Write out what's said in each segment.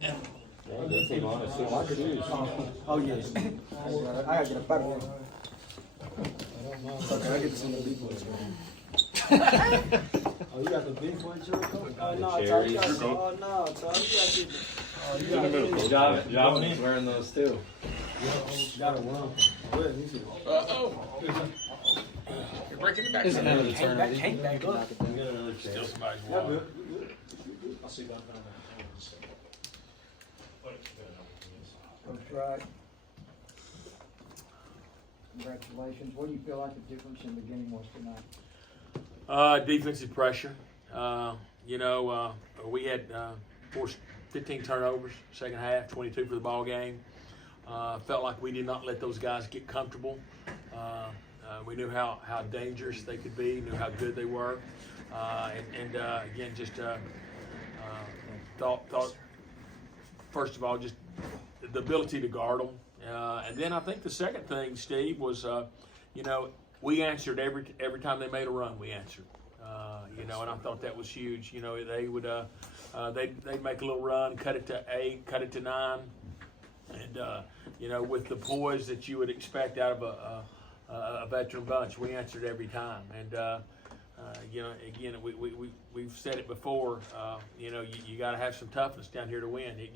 Yeah, they came on as soon as the shoes. Oh, yes. I gotta get a better one. Okay, I get some of the big ones. Oh, you got the big ones, Jericho? Oh, no, Todd, you got some. Oh, no, Todd, you got the. Johnny's wearing those too. You gotta run. You're breaking it back. This is another turn. Can't back up. Still somebody's Yeah, water. good. I'll see that. Coach Wright. Congratulations. What do you feel like the difference in the beginning was tonight? Defensive pressure. We had forced 15 turnovers second half, 22 for the ball game. Felt like we did not let those guys get comfortable. We knew how dangerous they could be, knew how good they were, again, just thought first of all just the ability to guard them, and then I think the second thing, Steve, was we answered every time they made a run. We answered, and I thought that was huge. They would they'd make a little run, cut it to 8, cut it to 9, and with the poise that you would expect out of a veteran bunch, we answered every time. And again, we've said it before. You got to have some toughness down here to win. It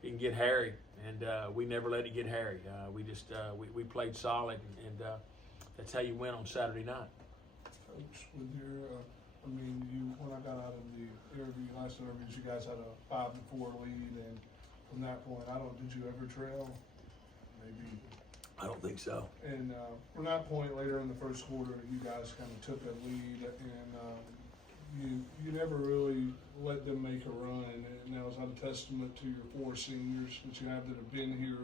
can get hairy, and we never let it get hairy. We played solid, and that's how you win on Saturday night. Coach, with your, when I got out of the last interviews, you guys had a 5-4 lead, and from that point, did you ever trail? Maybe. I don't think so. And from that point, later in the first quarter, you guys kind of took a lead, and you never really let them make a run. And that was a testament to your 4 seniors that you have that have been here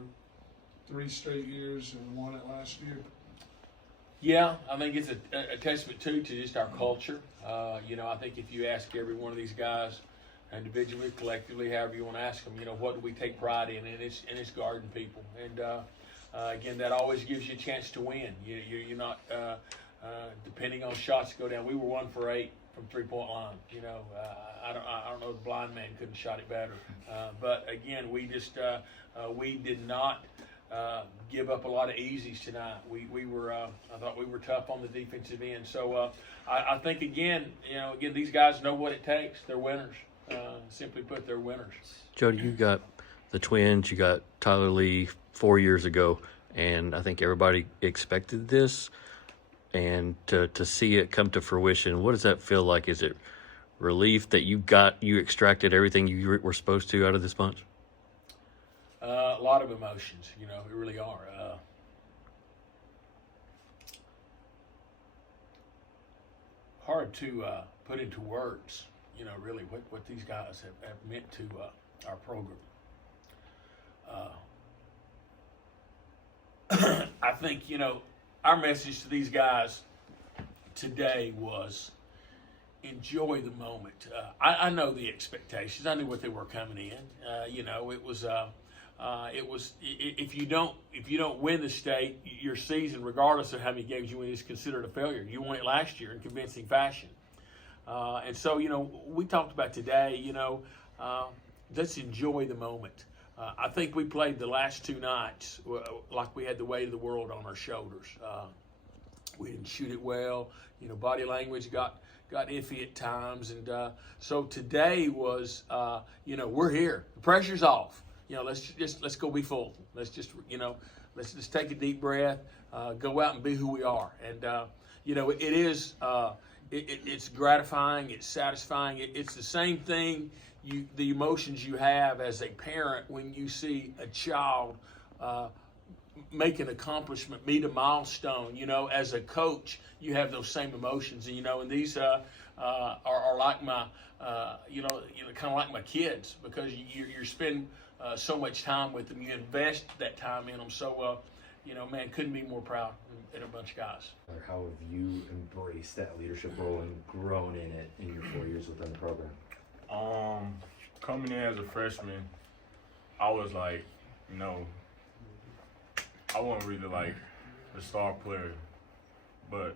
3 straight years and won it last year. Yeah, I think it's a testament to just our culture. I think if you ask every one of these guys, individually, collectively, however you want to ask them, what do we take pride in? And it's guarding people. And again, that always gives you a chance to win. You're not depending on shots to go down. We were 1 for 8 from 3-point line. I don't know, the blind man couldn't have shot it better. But again, we did not give up a lot of easies tonight. I thought we were tough on the defensive end. So I think again, these guys know what it takes. They're winners. Simply put, they're winners. Jody, you got the twins, you got Tyler Lee 4 years ago, and I think everybody expected this. And to see it come to fruition, what does that feel like? Is it relief that you extracted everything you were supposed to out of this bunch? A lot of emotions, we really are. Hard to put into words, really what these guys have meant to our program. I think, our message to these guys today was enjoy the moment. I know the expectations. I knew what they were coming in. It was if you don't win the state, your season, regardless of how many games you win, is considered a failure. You won it last year in convincing fashion, and so we talked about today. Let's enjoy the moment. I think we played the last 2 nights like we had the weight of the world on our shoulders. We didn't shoot it well. Body language got iffy at times, and so today was we're here. The pressure's off. Let's go be Fulton. Let's just take a deep breath, go out and be who we are. And it's gratifying, it's satisfying. It's the same thing. The emotions you have as a parent when you see a child make an accomplishment, meet a milestone. As a coach, you have those same emotions. And these are like my, kind of like my kids, because you spend so much time with them. You invest that time in them. So, man, couldn't be more proud in a bunch of guys. How have you embraced that leadership role and grown in it in your 4 years within the program? Coming in as a freshman, I was like, I wasn't really like the star player, but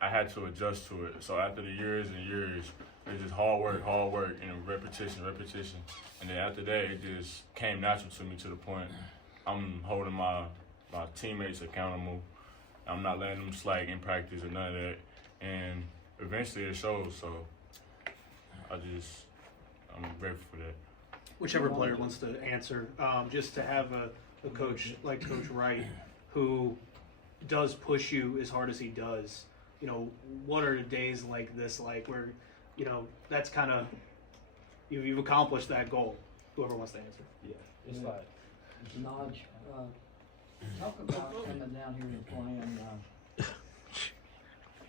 I had to adjust to it. So after the years and years, It's just hard work, repetition. And then after that, it just came natural to me to the point I'm holding my teammates accountable. I'm not letting them slack in practice or none of that. And eventually it shows, so I'm grateful for that. Whichever player wants to answer, just to have a coach like Coach Wright who does push you as hard as he does, what are days like this like where, that's kind of, you've accomplished that goal, whoever wants to answer. Yeah, it's like, Nudge, talk about coming down here and playing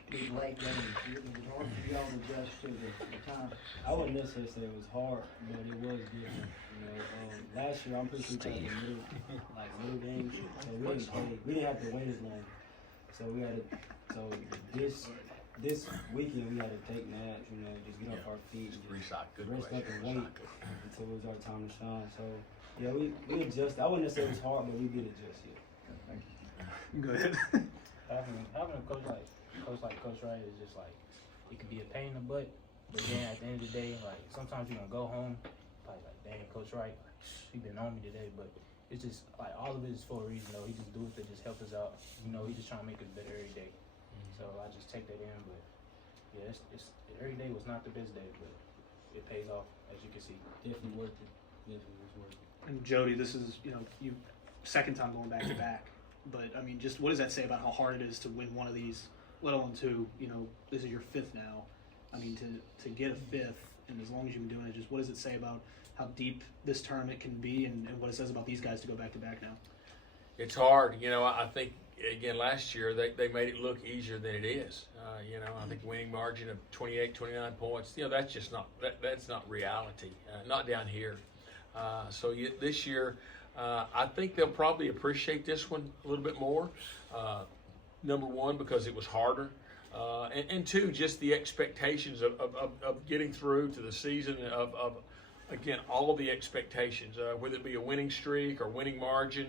these late games. It was hard for y'all to adjust to the time. I wouldn't necessarily say it was hard, but it was different. Last year I'm pretty sure we played middle games, so we didn't have to wait as long. So this weekend we had to take naps, just get off our feet, and rest up and wait until it was our time to shine. So yeah, we adjusted. I wouldn't necessarily say it was hard, but we did adjust. Yeah. Thank you. Go ahead. Having a coach like Coach Wright is just like, it could be a pain in the butt, but then at the end of the day, like sometimes you're gonna go home, probably like, dang, Coach Wright, he been on me today, but it's just like all of it is for a reason though. He just do it to just help us out. He just trying to make us better every day. So I just take that in, but yeah, it's every day was not the best day, but it pays off as you can see. Definitely worth it. Definitely was worth it. And Jody, this is, you second time going back to back, but I mean, just what does that say about how hard it is to win one of these, let alone two? This is your fifth now. I mean, to get a fifth, and as long as you've been doing it, just what does it say about how deep this tournament can be, and what it says about these guys to go back to back now? It's hard. I think, again, last year they made it look easier than it is. I think winning margin of 28, 29 points, that's just that's not reality, not down here. This year, I think they'll probably appreciate this one a little bit more. Number one, because it was harder. And two, just the expectations of getting through to the season of again, all of the expectations, whether it be a winning streak or winning margin.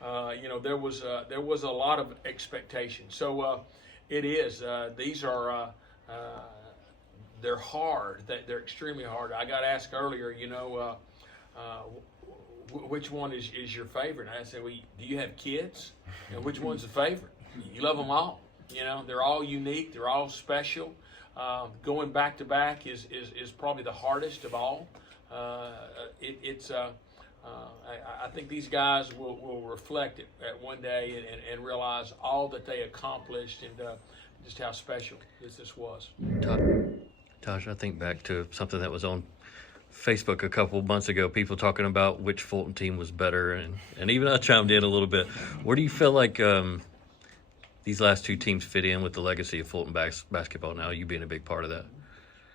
There was a lot of expectation. So it is. These are they're hard. They're extremely hard. I got asked earlier. Which one is your favorite? And I said, well, do you have kids? And which one's the favorite? You love them all. They're all unique. They're all special. Going back to back is probably the hardest of all. I think these guys will reflect at one day and realize all that they accomplished and just how special this was. Tosh, I think back to something that was on Facebook a couple months ago, people talking about which Fulton team was better, and even I chimed in a little bit. Where do you feel like these last two teams fit in with the legacy of Fulton basketball now, you being a big part of that?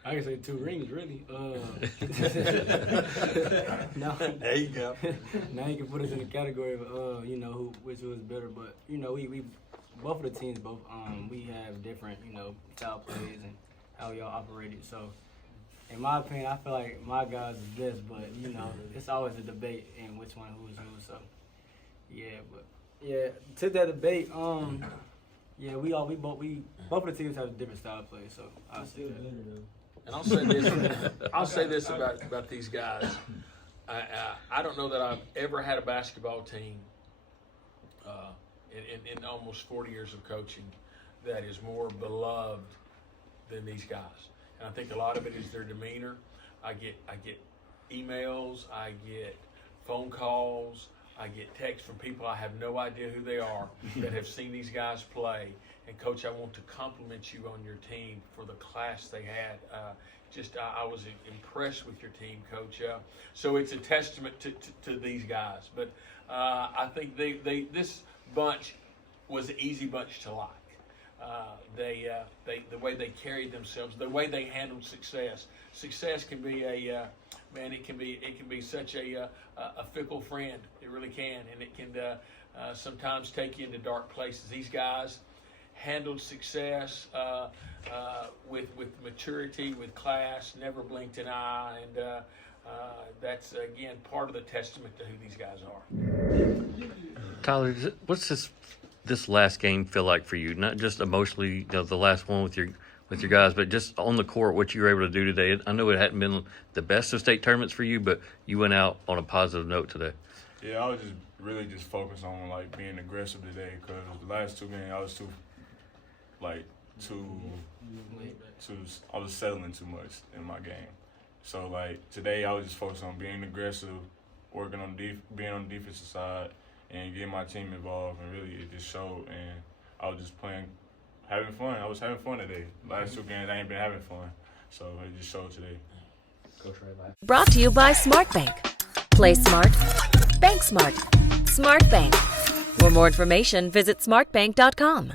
I can say 2 rings, really. No. There you go. Now you can put us in the category of which was better, but we both of the teams we have different style plays and how y'all operated. So in my opinion, I feel like my guys is best, but it's always a debate in which one who's who. So to that debate, both of the teams have a different style of play. So I'll say that. And I'll say this about these guys. I don't know that I've ever had a basketball team in almost 40 years of coaching that is more beloved than these guys. And I think a lot of it is their demeanor. I get emails, I get phone calls, I get texts from people I have no idea who they are that have seen these guys play. And Coach, I want to compliment you on your team for the class they had. I was impressed with your team, Coach. So it's a testament to these guys. But I think this bunch was an easy bunch to like. The way they carried themselves, the way they handled success. Success can be it can be such a fickle friend. It really can, and it can sometimes take you into dark places. These guys handled success with maturity, with class, never blinked an eye, and that's again part of the testament to who these guys are. Tyler, what's this last game feel like for you? Not just emotionally, the last one with with your guys, but just on the court, what you were able to do today. I know it hadn't been the best of state tournaments for you, but you went out on a positive note today. Yeah, I was just really just focused on like being aggressive today because the last 2 games I was I was settling too much in my game. So like today I was just focused on being aggressive, working on being on the defensive side, and getting my team involved, and really it just showed. And I was just playing, having fun. I was having fun today. Last 2 games I ain't been having fun, so it just showed today. Coach Wright. Brought to you by SmartBank. Play smart. Bank smart. SmartBank. For more information, visit smartbank.com.